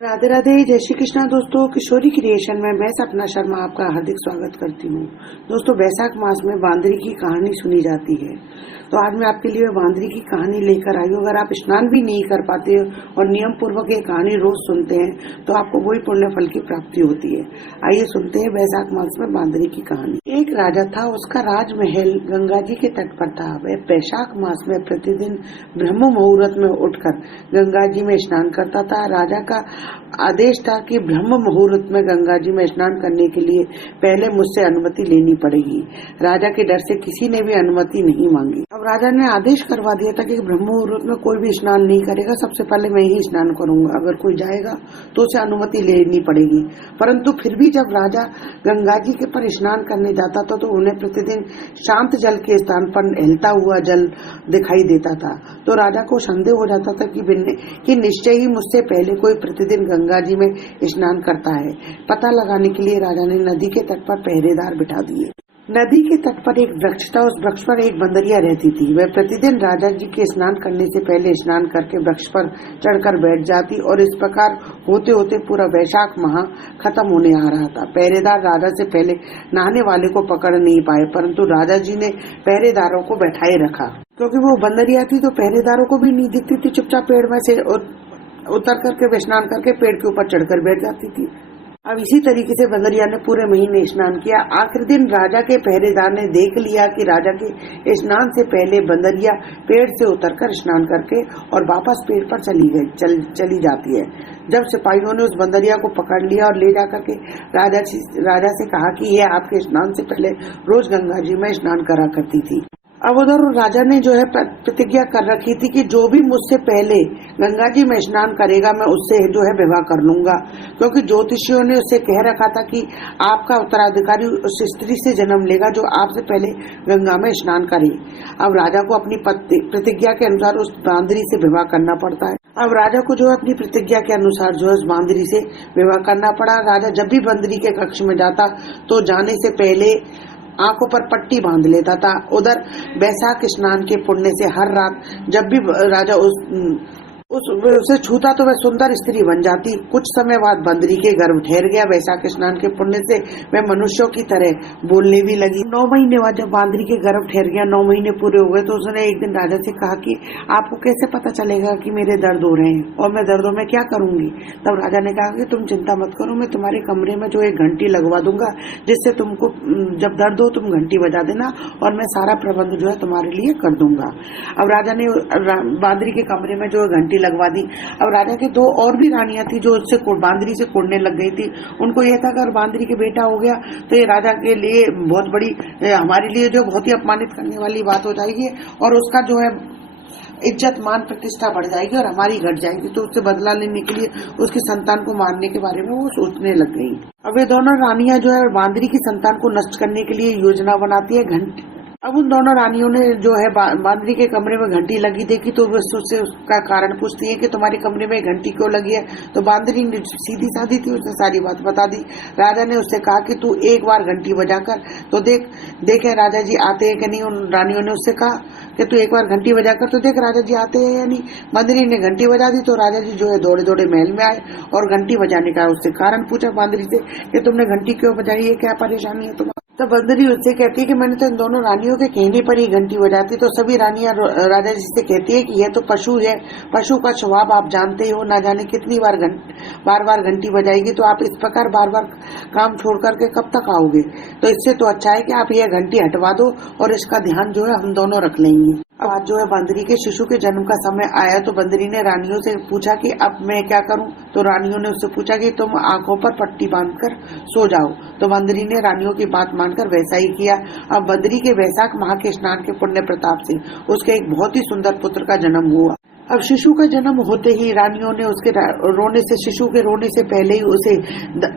राधे राधे, जय श्री कृष्णा। दोस्तों, किशोरी क्रिएशन में मैं सपना शर्मा आपका हार्दिक स्वागत करती हूँ। दोस्तों, वैशाख मास में बांदरी की कहानी सुनी जाती है, तो आज मैं आपके लिए बांदरी की कहानी लेकर आई हूँ। अगर आप स्नान भी नहीं कर पाते हो और नियम पूर्वक ये कहानी रोज सुनते हैं तो आपको वही पुण्य फल की प्राप्ति होती है। आइए सुनते हैं वैशाख मास में बांदरी की कहानी। एक राजा था, उसका राजमहल गंगा जी के तट पर था। वह वैशाख मास में प्रतिदिन ब्रह्म मुहूर्त में उठकर गंगा जी में स्नान करता था। राजा का आदेश था कि ब्रह्म मुहूर्त में गंगा जी में स्नान करने के लिए पहले मुझसे अनुमति लेनी पड़ेगी। राजा के डर से किसी ने भी अनुमति नहीं मांगी। अब राजा ने आदेश करवा दिया था कि ब्रह्म मुहूर्त में कोई भी स्नान नहीं करेगा, सबसे पहले मैं ही स्नान करूंगा। अगर कोई जाएगा तो उसे अनुमति लेनी पड़ेगी। परंतु फिर भी जब राजा गंगा जी के पर स्नान करने जाता था तो उन्हें प्रतिदिन शांत जल के स्थान पर हिलता हुआ जल दिखाई देता था। तो राजा को संदेह हो जाता था कि निश्चय ही मुझसे पहले कोई प्रतिदिन गंगा जी में स्नान करता है। पता लगाने के लिए राजा ने नदी के तट पर पहरेदार बिठा दिए। नदी के तट पर एक वृक्ष था, उस वृक्ष पर एक बंदरिया रहती थी। वह प्रतिदिन राजा जी के स्नान करने से पहले स्नान करके वृक्ष पर चढ़कर बैठ जाती और इस प्रकार होते होते पूरा वैशाख माह खत्म होने आ रहा था। पहरेदार राजा से पहले नहाने वाले को पकड़ नहीं पाए, परंतु राजा जी ने पहरेदारों को बैठाए रखा। क्योंकि वो बंदरिया थी तो पहरेदारों को भी नहीं दिखती थी, चुपचाप पेड़ में से उतर करके स्नान करके पेड़ के ऊपर चढ़कर बैठ जाती थी। अब इसी तरीके से बंदरिया ने पूरे महीने स्नान किया। आखिरी दिन राजा के पहरेदार ने देख लिया कि राजा के स्नान से पहले बंदरिया पेड़ से उतरकर स्नान करके और वापस पेड़ पर चली जाती है। जब सिपाहियों ने उस बंदरिया को पकड़ लिया और ले जाकर के राजा से कहा कि यह आपके स्नान से पहले रोज गंगा जी में स्नान करा करती थी। अब उधर राजा ने जो है प्रतिज्ञा कर रखी थी कि जो भी मुझसे पहले गंगा जी में स्नान करेगा मैं उससे जो है विवाह कर लूंगा, क्योंकि ज्योतिषियों ने उससे कह रखा था कि आपका उत्तराधिकारी उस स्त्री से जन्म लेगा जो आपसे पहले गंगा में स्नान करे। अब राजा को अपनी प्रतिज्ञा के अनुसार उस बांदरी से विवाह करना पड़ता है। अब राजा को जो है अपनी प्रतिज्ञा के अनुसार जो है उस बांदरी से विवाह करना पड़ा। राजा जब भी बंदरी के कक्ष में जाता तो जाने से पहले आंखों पर पट्टी बांध लेता था। उधर वैशाख स्नान के पुण्य से हर रात जब भी राजा उसे छूता तो वह सुंदर स्त्री बन जाती। कुछ समय बाद बंदरी के गर्भ ठहर गया। वैशाख स्नान के पुण्य से वह मनुष्यों की तरह बोलने भी लगी। 9 महीने बाद जब बांदरी के गर्भ ठहर गया, 9 महीने पूरे हो गए, तो उसने एक दिन राजा से कहा कि आपको कैसे पता चलेगा कि मेरे दर्द हो रहे हैं और मैं दर्दों में क्या करूंगी। तब राजा ने कहा कि तुम चिंता मत करो, मैं तुम्हारे कमरे में जो एक घंटी लगवा दूंगा, जिससे तुमको जब दर्द हो तुम घंटी बजा देना और मैं सारा प्रबंध जो है तुम्हारे लिए कर दूंगा। अब राजा ने बांदरी के कमरे में जो घंटी लगवा दी। अब राजा के 2 और भी रानियां थी जो उससे बांदरी से कोड़ने लग गई थी। उनको यह था अगर बांदरी के बेटा हो गया तो ये राजा के लिए बहुत बड़ी, हमारे लिए जो बहुत ही अपमानित करने वाली बात हो जाएगी और उसका जो है इज्जत मान प्रतिष्ठा बढ़ जाएगी और हमारी घट जाएगी। तो उससे बदला लेने के लिए उसकी संतान को मारने के बारे में वो सोचने लग गई। अब ये दोनों रानियां जो है बांदरी की संतान को नष्ट करने के लिए योजना बनाती है। अब उन दोनों रानियों ने जो है बांदरी के कमरे में घंटी लगी देखी तो उससे उसका कारण पूछती है कि तुम्हारे कमरे में घंटी क्यों लगी है। तो बांदरी ने सीधी साधी थी, उसने सारी बात बता दी। राजा ने उससे कहा कि तू एक बार घंटी बजाकर तो देखे राजा जी आते हैं कि नहीं। उन रानियों ने उससे कहा कि तू एक बार घंटी बजाकर तो देख राजा जी आते हैं या नहीं। बांदरी ने घंटी बजा दी तो राजा जी जो है दौड़े दौड़े महल में आए और घंटी बजाने का उससे कारण पूछा बांदरी से कि तुमने घंटी क्यों बजाई है, क्या परेशानी है तुम्हारी। तो बंदरी उससे कहती है कि मैंने तो इन दोनों रानियों के कहने पर ही घंटी बजाती। तो सभी रानियां राजा जी से कहती है कि यह तो पशु है, पशु का स्वभाव आप जानते हो, ना जाने कितनी बार बार घंटी बजाएगी, तो आप इस प्रकार बार बार काम छोड़ करके कब तक आओगे। तो इससे तो अच्छा है कि आप यह घंटी हटवा दो और इसका ध्यान जो है हम दोनों रख लेंगे। अब आज जो है बंदरी के शिशु के जन्म का समय आया तो बंदरी ने रानियों से पूछा कि अब मैं क्या करूं। तो रानियों ने उससे पूछा कि तुम आंखों पर पट्टी बांधकर सो जाओ। तो बंदरी ने रानियों की बात मानकर वैसा ही किया। अब बंदरी के वैशाख माह के स्नान के पुण्य प्रताप से उसके एक बहुत ही सुंदर पुत्र का जन्म हुआ। अब शिशु का जन्म होते ही रानियों ने उसके रोने से, शिशु के रोने से पहले ही उसे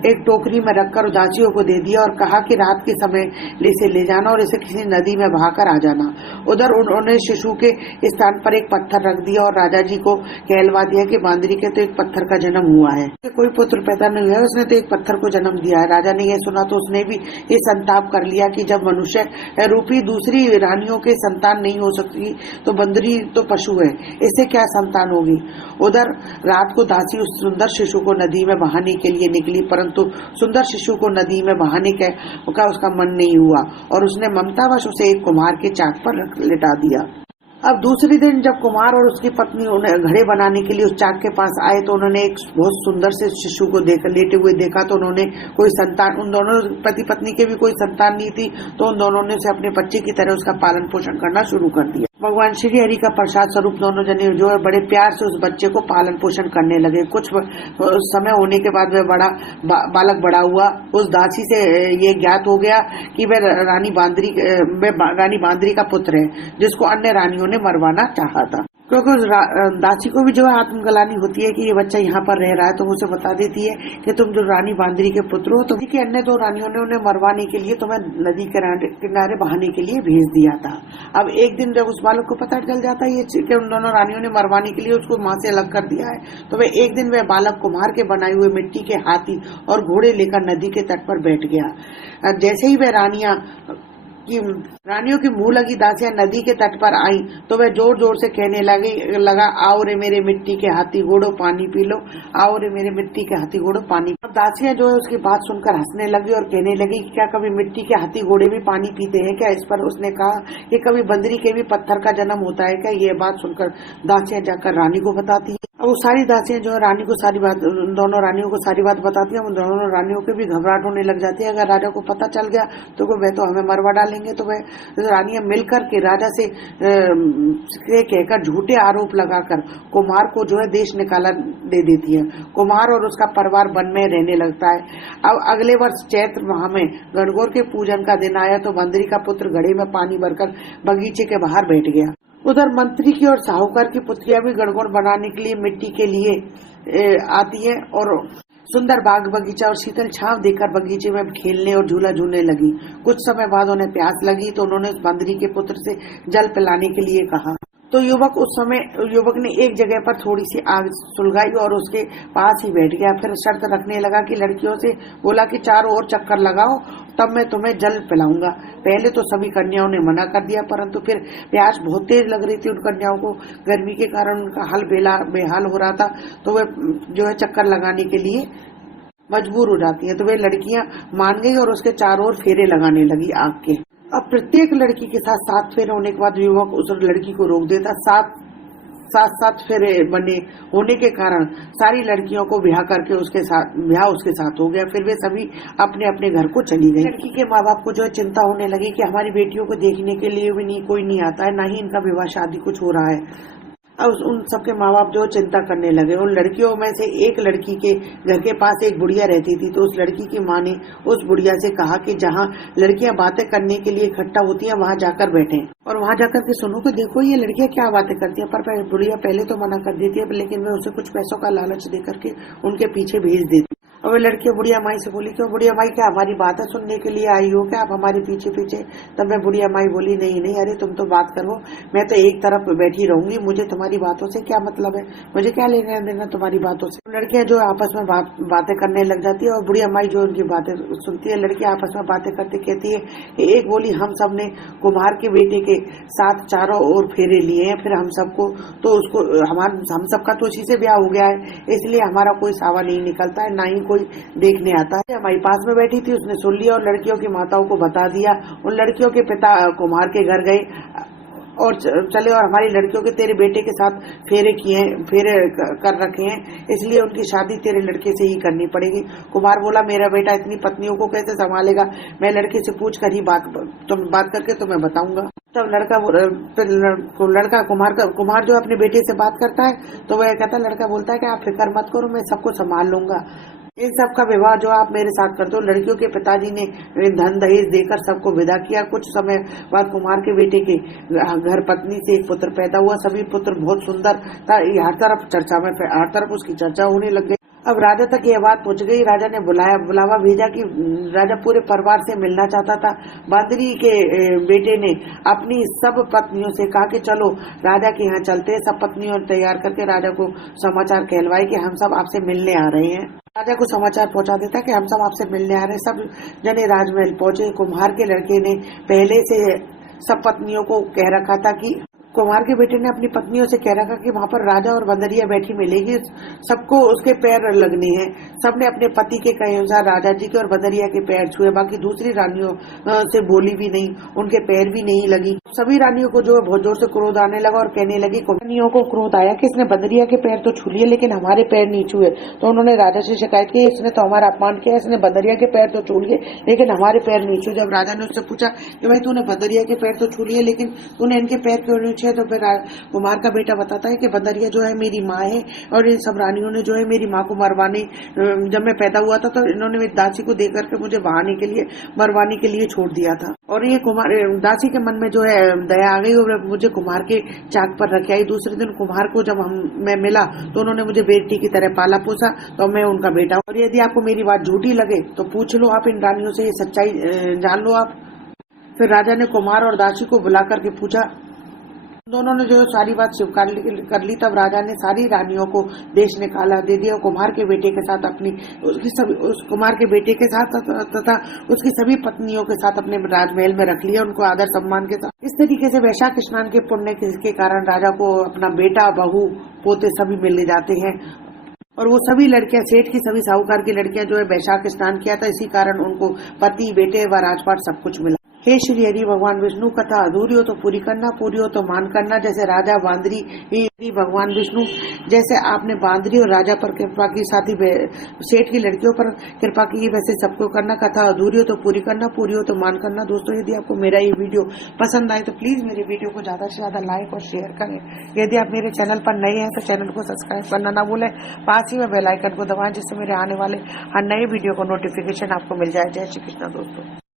एक टोकरी में रखकर दासियों को दे दिया और कहा कि रात के समय इसे ले जाना और इसे किसी नदी में बहाकर आ जाना। उधर उन्होंने शिशु के स्थान पर एक पत्थर रख दिया और राजा जी को कहलवा दिया कि बांदरी के तो एक पत्थर का जन्म हुआ है, कोई पुत्र पैदा नहीं हुआ, उसने तो एक पत्थर को जन्म दिया है। राजा ने यह सुना तो उसने भी ये संताप कर लिया कि जब मनुष्य रूपी दूसरी रानियों के संतान नहीं हो सकती तो बंदरी तो पशु है, इससे क्या क्या संतान होगी। उधर रात को दासी उस सुंदर शिशु को नदी में बहाने के लिए निकली, परंतु सुंदर शिशु को नदी में बहाने का उसका मन नहीं हुआ और उसने ममतावश उसे एक कुम्हार के चाक पर लिटा दिया। अब दूसरे दिन जब कुम्हार और उसकी पत्नी उन्हें घड़े बनाने के लिए उस चाक के पास आए तो उन्होंने एक बहुत सुंदर से शिशु को लेटे हुए देखा। तो उन्होंने कोई संतान, उन दोनों पति पत्नी के भी कोई संतान नहीं थी, तो उन दोनों ने उसे अपने बच्चे की तरह उसका पालन पोषण करना शुरू कर दिया। भगवान श्री हरि का प्रसाद स्वरूप दोनों जने जो है बड़े प्यार से उस बच्चे को पालन पोषण करने लगे। कुछ समय होने के बाद वह बालक बड़ा हुआ। उस दासी से ये ज्ञात हो गया कि वह रानी बांदरी का पुत्र है, जिसको अन्य रानियों ने मरवाना चाहा था। क्योंकि उस दासी को भी जो है आत्मग्लानि होती है कि ये बच्चा यहाँ पर रह रहा है, तो उसे बता देती है कि तुम जो रानी बांदरी के पुत्र हो, तो अन्य दो रानियों ने उन्हें मरवाने के लिए तुम्हें नदी किनारे बहाने के लिए भेज दिया था। अब एक दिन जब उस बालक को पता चल जाता है ये कि उन दोनों रानियों ने मरवाने के लिए उसको माँ से अलग कर दिया है, तो वह एक दिन वह बालक कुम्हार के बनाए हुए मिट्टी के हाथी और घोड़े लेकर नदी के तट पर बैठ गया। जैसे ही वह रानियों की मुंह लगी दासियां नदी के तट पर आई तो वह जोर जोर से कहने लगा, आओ रे मेरे मिट्टी के हाथी घोड़ो पानी पी लो, आओ रे मेरे मिट्टी के हाथी घोड़ो पानी। अब दासियां जो है उसकी बात सुनकर हंसने लगी और कहने लगी कि क्या कभी मिट्टी के हाथी घोड़े भी पानी पीते हैं क्या। इस पर उसने कहा कि कभी बंदरी के भी पत्थर का जन्म होता है क्या। ये बात सुनकर दासियां जाकर रानी को बताती है। अब वो सारी दासियां जो है रानी को सारी बात, दोनों रानियों को सारी बात बताती है। उन दोनों रानियों के भी घबराहट होने लग जाती है। अगर राजा को पता चल गया तो वह तो हमें मरवा डालेंगे। तो वह रानियां मिलकर के राजा से कहकर झूठे आरोप लगाकर कुम्हार को जो है देश निकाला दे देती है। कुम्हार और उसका परिवार वन में रहने लगता है। अब अगले वर्ष चैत्र माह में गणगौर के पूजन का दिन आया तो बंदरी का पुत्र घड़े में पानी भरकर बगीचे के बाहर बैठ गया। उधर मंत्री की और साहूकार की पुत्रियां भी गणगौर बनाने के लिए मिट्टी के लिए आती है और सुंदर बाग बगीचा और शीतल छांव देकर बगीचे में खेलने और झूला झूलने लगी। कुछ समय बाद उन्हें प्यास लगी तो उन्होंने उस बंदरी के पुत्र से जल पिलाने के लिए कहा। तो युवक ने एक जगह पर थोड़ी सी आग सुलगाई और उसके पास ही बैठ गया। फिर शर्त रखने लगा कि लड़कियों से बोला कि चारों ओर चक्कर लगाओ तब मैं तुम्हें जल पिलाऊंगा। पहले तो सभी कन्याओं ने मना कर दिया, परंतु फिर प्यास बहुत तेज लग रही थी उन कन्याओं को। गर्मी के कारण उनका हाल बेहाल हो रहा था, तो वे जो है चक्कर लगाने के लिए मजबूर हो जाती हैं। तो वे लड़कियां मान गई और उसके चारों ओर फेरे लगाने लगी आग के। अब प्रत्येक लड़की के साथ 7 फेरे होने के बाद युवक उस लड़की को रोक देता। 7 फेरे बने होने के कारण सारी लड़कियों को ब्याह करके उसके साथ हो गया। फिर वे सभी अपने अपने घर को चली गई। लड़की के माँ बाप को जो है चिंता होने लगी कि हमारी बेटियों को देखने के लिए भी कोई नहीं आता है, ना ही इनका विवाह शादी कुछ हो रहा है। अब उन सबके माँ बाप जो चिंता करने लगे। उन लड़कियों में से एक लड़की के घर के पास एक बुढ़िया रहती थी, तो उस लड़की की माँ ने उस बुढ़िया से कहा कि जहाँ लड़कियां बातें करने के लिए इकट्ठा होती हैं वहाँ जाकर बैठें और वहाँ जाकर के सुनो कि देखो ये लड़कियां क्या बातें करती हैं। पर बुढ़िया पहले तो मना कर देती है, लेकिन वे उसे कुछ पैसों का लालच दे करके उनके पीछे भेज देती। और वे लड़की बुढ़िया माई से बोली, क्यों बुढ़िया माई क्या हमारी बातें सुनने के लिए आई हो क्या आप हमारे पीछे पीछे। तब मैं बुढ़िया माई बोली, नहीं अरे तुम तो बात करो, मैं तो एक तरफ बैठी रहूंगी, मुझे तुम्हारी बातों से क्या मतलब है, मुझे क्या लेना देना तुम्हारी बातों से। लड़कियां जो आपस में बातें करने लग जाती है और बुढ़िया माई जो उनकी बातें सुनती है। लड़कियां आपस में बातें करते कहती है कि एक बोली हम सब ने कुम्हार के बेटे के साथ चारों ओर फेरे लिए हैं, फिर हम सबको तो उसको हम सबका तो उसी से ब्याह हो गया है, इसलिए हमारा कोई सावा नहीं निकलता है, ना ही कोई देखने आता है। हमारी पास में बैठी थी, उसने सुन लिया और लड़कियों की माताओं को बता दिया। उन लड़कियों के पिता कुम्हार के घर गए और चले और हमारी लड़कियों के तेरे बेटे के साथ फेरे कर रखे हैं, इसलिए उनकी शादी तेरे लड़के से ही करनी पड़ेगी। कुमार बोला, मेरा बेटा इतनी पत्नियों को कैसे संभालेगा, मैं लड़के से पूछ कर ही बात करके तुम्हें बताऊंगा। तब लड़का कुमार जो अपने बेटे से बात करता है तो वह कहता, लड़का बोलता है कि आप फिक्र मत करो, मैं सबको संभाल लूंगा, इन सब का विवाह जो आप मेरे साथ कर दो। लड़कियों के पिताजी ने धन दहेज देकर सबको विदा किया। कुछ समय बाद कुमार के बेटे के घर पत्नी से एक पुत्र पैदा हुआ। सभी पुत्र बहुत सुंदर था, हर तरफ उसकी चर्चा होने लग गई। अब राजा तक यह बात पहुंच गई। राजा ने बुलावा भेजा कि राजा पूरे परिवार से मिलना चाहता था। बांदरी के बेटे ने अपनी सब पत्नियों से कहा कि चलो राजा के यहाँ चलते हैं। सब पत्नियों तैयार करके राजा को समाचार कहलवाए कि हम सब आपसे मिलने आ रहे हैं। राजा को समाचार पहुंचा देता कि हम सब आपसे मिलने आ रहे हैं। सब जने राजमहल पहुंचे। कुम्हार के लड़के ने पहले से सब पत्नियों को कह रखा था कि कुम्हार के बेटे ने अपनी पत्नियों से कह रखा कि वहां पर राजा और बंदरिया बैठी मिलेगी, सबको उसके पैर लगने हैं। सबने अपने पति के कहे अनुसार राजा जी के और बंदरिया के पैर छुए, बाकी दूसरी रानियों से बोली भी नहीं, उनके पैर भी नहीं लगी। सभी रानियों को जो है बहुत जोर से क्रोध आने लगा और कहने लगी, रानियों को क्रोध आया कि इसने बंदरिया के पैर तो छू लिए लेकिन हमारे पैर नहीं छुए। तो उन्होंने राजा से शिकायत की, इसने तो हमारा अपमान किया, इसने बंदरिया के पैर तो छू लिए लेकिन हमारे पैर नहीं छुए। जब राजा ने उससे पूछा कि भाई तूने बंदरिया के पैर तो छू लिए लेकिन तूने इनके पैर क्यों नहीं छुए, तो फिर कुमार का बेटा बताता है कि बंदरिया जो है मेरी माँ है और इन सब रानियों ने जो है मेरी माँ को मरवाने, जब मैं पैदा हुआ था तो इन्होंने मेरी दासी को देकर के मुझे बहाने के लिए मरवाने के लिए छोड़ दिया था। और ये कुमार दासी के मन में जो है दया आ गई और मुझे कुम्हार के चाक पर रखे आई। दूसरे दिन कुम्हार को जब मैं मिला तो उन्होंने मुझे बेटी की तरह पाला पोसा, तो मैं उनका बेटा। और यदि आपको मेरी बात झूठी लगे तो पूछ लो आप इन रानियों से, ये सच्चाई जान लो आप। फिर राजा ने कुम्हार और दासी को बुला करके पूछा, दोनों ने जो सारी बात स्वीकार कर ली। तब राजा ने सारी रानियों को देश निकाला दे दिया, कुम्हार के बेटे के साथ उस कुम्हार के बेटे के साथ तथा उसकी सभी पत्नियों के साथ अपने राजमहल में रख लिया, उनको आदर सम्मान के साथ। इस तरीके से वैशाख स्नान के पुण्य के कारण राजा को अपना बेटा, बहू, पोते सभी मिल जाते हैं। और वो सभी लड़कियां, सेठ की सभी साहूकार की लड़कियां जो है वैशाख स्नान किया था, इसी कारण उनको पति, बेटे व राजपाट सब कुछ मिला। हे श्री हरि भगवान विष्णु, कथा अधूरी हो तो पूरी करना, पूरी हो तो मान करना। जैसे राजा बांदरी ही भगवान विष्णु, जैसे आपने बांदरी और राजा पर कृपा की, साथ ही सेठ की लड़कियों पर कृपा की, वैसे सबको करना। कथा अधूरी हो तो पूरी करना, पूरी हो तो मान करना। दोस्तों यदि आपको मेरा ये वीडियो पसंद आए तो प्लीज मेरे वीडियो को ज्यादा से ज्यादा लाइक और शेयर करें। यदि आप मेरे चैनल पर नए हैं तो चैनल को सब्सक्राइब करना ना भूलें, पास ही में बेल आइकन को दबाएं जिससे मेरे आने वाले हर नए वीडियो को नोटिफिकेशन आपको मिल जाए। जय श्री कृष्ण दोस्तों।